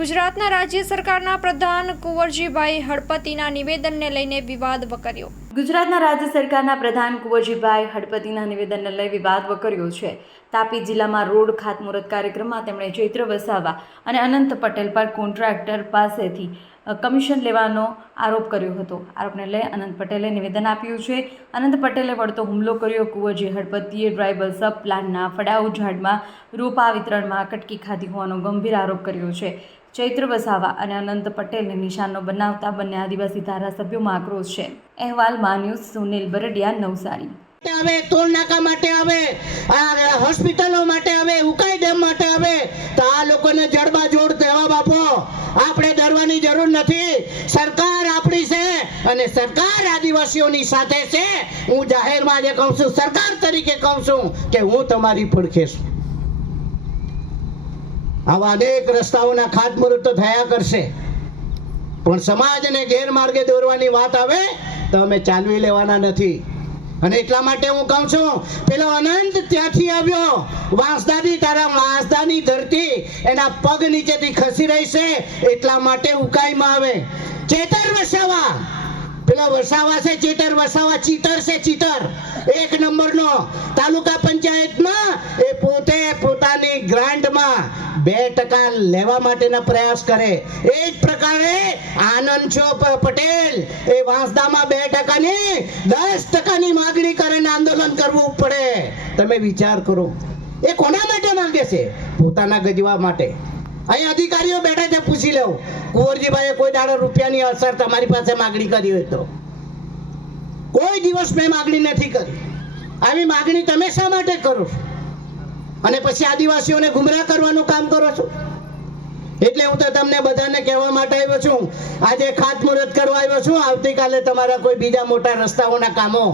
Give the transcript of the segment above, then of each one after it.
ગુજરાતના રાજ્ય સરકારના પ્રધાન કુંવરજીભાઈ હળપતિના નિવેદનને લઈને વિવાદ વકર્યો. ગુજરાતના રાજ્ય સરકારના પ્રધાન કુંવરજીભાઈ હળપતિના નિવેદનને લઈ વિવાદ વકર્યો છે. તાપી જિલ્લામાં રોડ ખાતમુહૂર્ત કાર્યક્રમમાં તેમણે ચૈત્ર વસાવા અને અનંત પટેલ પર કોન્ટ્રાક્ટર પાસેથી કમિશન લેવાનો આરોપ કર્યો હતો. આરોપને લઈ અનંત પટેલે નિવેદન આપ્યું છે. અનંત પટેલે વળતો હુમલો કર્યો. કુંવરજી હળપતિએ ડ્રાઈવર સબ પ્લાનના ફડાઉ ઝાડમાં રોપા વિતરણમાં કટકી ખાધી હોવાનો ગંભીર આરોપ કર્યો છે. ચૈત્ર વસાવા અને અનંત પટેલને નિશાનો બનાવતા બંને આદિવાસી ધારાસભ્યોમાં આક્રોશ છે. અહેવાલમાં ન્યૂઝ સુનિલ બરડિયા, નવસારી. આવે ટોલ નાકા માટે આવે હોસ્પિટલો માટે આવે, ઉકાઈ ડેમ માટે આવે, તો આ લોકોને જડબા જોડ જવાબ આપો. આપણે ડરવાની જરૂર નથી. સરકાર આપણી છે અને સરકાર આદિવાસીઓની સાથે છે. હું જાહેરમાં જે કહું છું, સરકાર તરીકે કહું છું કે હું તમારી પડખે છું આવા અનેક રસ્તાઓના ખાતમુહૂર્ત થયા કરશે. પણ સમાજને ગેરમાર્ગે દોરવાની વાત આવે તો અમે ચાલવી લેવાના નથી. અને એટલા માટે હું કહું છું, પેલો અનંત ત્યાંથી આવ્યો. વાંસદાની, તારા વાંસદાની ધરતી એના પગ નીચેથી ખસી રહી છે, એટલા માટે ઉકાઈમાં આવે. ચેતર વસાવા. પેલો વસાવા છે, ચેતર વસાવા, ચીતર છે, ચીતર. એક નંબરનો તાલુકા પંચાયતમાં એ પોતે પોતાની ગ્રાન્ટમાં બે ટકા લેવા માટેના પ્રયાસ કરે. એ જ પ્રકારે આનંદ છો પટેલ, એ વાંસદામાં બે ટકાની, દસ ટકાની માગણી કરીને આંદોલન કરવું પડે. તમે વિચાર કરો. એ કોના માટે માંગે છે? પોતાના ગજવા માટે. અહીં અધિકારીઓ બેઠા છે, પૂછી લેવું કુંવરજીભાઈએ કોઈ દાડો રૂપિયાની અસર તમારી પાસે માગણી કરી હોય તો. કોઈ દિવસ મેં માગણી નથી કરી. આવી માગણી તમે શા માટે કરો છો? અને પછી આદિવાસીઓને ગુમરાહ કરવાનું કામ કરો છો? એટલે હું તો તમને બધાને કહેવા માટે આવ્યો છું, આજે ખાતમુહૂર્ત કરવા આવ્યો છું. આવતીકાલે તમારા કોઈ બીજા મોટા રસ્તાઓના કામો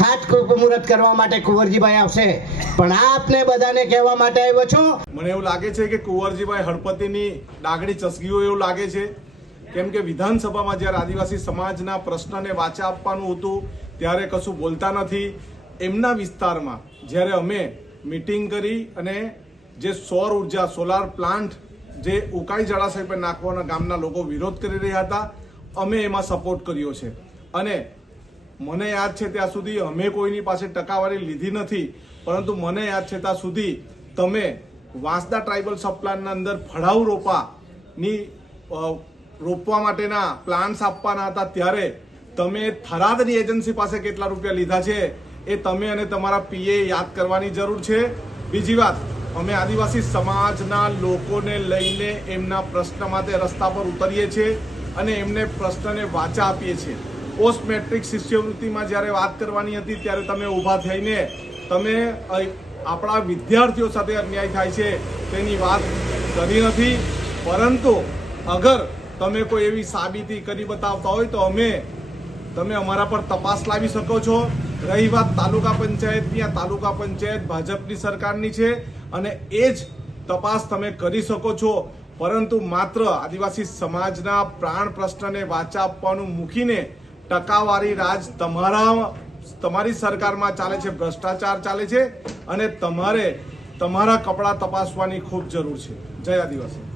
ખાત મુહૂર્ત કરવા માટે કુંવરજીભાઈ આવશે. પણ આપને બધાને કહેવા માટે આવ્યો છું. મને એવું લાગે છે કે કુંવરજીભાઈ હળપતિની ડાગડી હોય એવું લાગે છે. કેમ કે વિધાનસભામાં જ્યારે આદિવાસી સમાજના પ્રશ્નને વાચા આપવાનું હતું, ત્યારે કશું બોલતા નથી. એમના વિસ્તારમાં જ્યારે અમે મિટિંગ કરી અને જે સૌર ઊર્જા સોલાર પ્લાન્ટ જે ઉકાઈ જળાશય પર નાખવાના ગામના લોકો વિરોધ કરી રહ્યા હતા, અમે એમાં સપોર્ટ કર્યો છે. અને મને યાદ છે ત્યાં સુધી અમે કોઈની પાસે ટકાવારી લીધી નથી, પરંતુ મને યાદ છે ત્યાં સુધી તમે વાંસદા ટ્રાઇબલ સબપ્લાનના અંદર ફળાઉ રોપાની રોપવા માટેના પ્લાન્સ આપવાના હતા, ત્યારે તમે થરાદની એજન્સી પાસે કેટલા રૂપિયા લીધા છે એ તમે અને તમારા પીએ યાદ કરવાની જરૂર છે. બીજી વાત, અમે આદિવાસી સમાજના લોકોને લઈને એમના પ્રશ્ન માટે રસ્તા પર ઉતરીએ છીએ અને એમને પ્રશ્નને વાચા આપીએ છીએ પોસ્ટ મેટ્રિક શિષ્યવૃત્તિમાં જ્યારે વાત કરવાની હતી, ત્યારે તમે ઊભા થઈને તમે આપણા વિદ્યાર્થીઓ સાથે અન્યાય થાય છે તેની વાત કરી નથી. પરંતુ અગર તમે કોઈ એવી સાબિતી કરી બતાવતા હોય તો અમે, તમે અમારા પર તપાસ લાવી શકો છો. રહી વાત તાલુકા પંચાયતની, આ તાલુકા પંચાયત ભાજપની સરકારની છે અને એ જ તપાસ તમે કરી શકો છો. પરંતુ માત્ર આદિવાસી સમાજના પ્રાણ પ્રશ્નને વાચા આપવાનું મૂકીને ટકાવારી રાજ તમારા, તમારી સરકારમાં ચાલે છે, ભ્રષ્ટાચાર ચાલે છે અને તમારે તમારા કપડાં તપાસવાની ખૂબ જરૂર છે. જય આદિવાસી.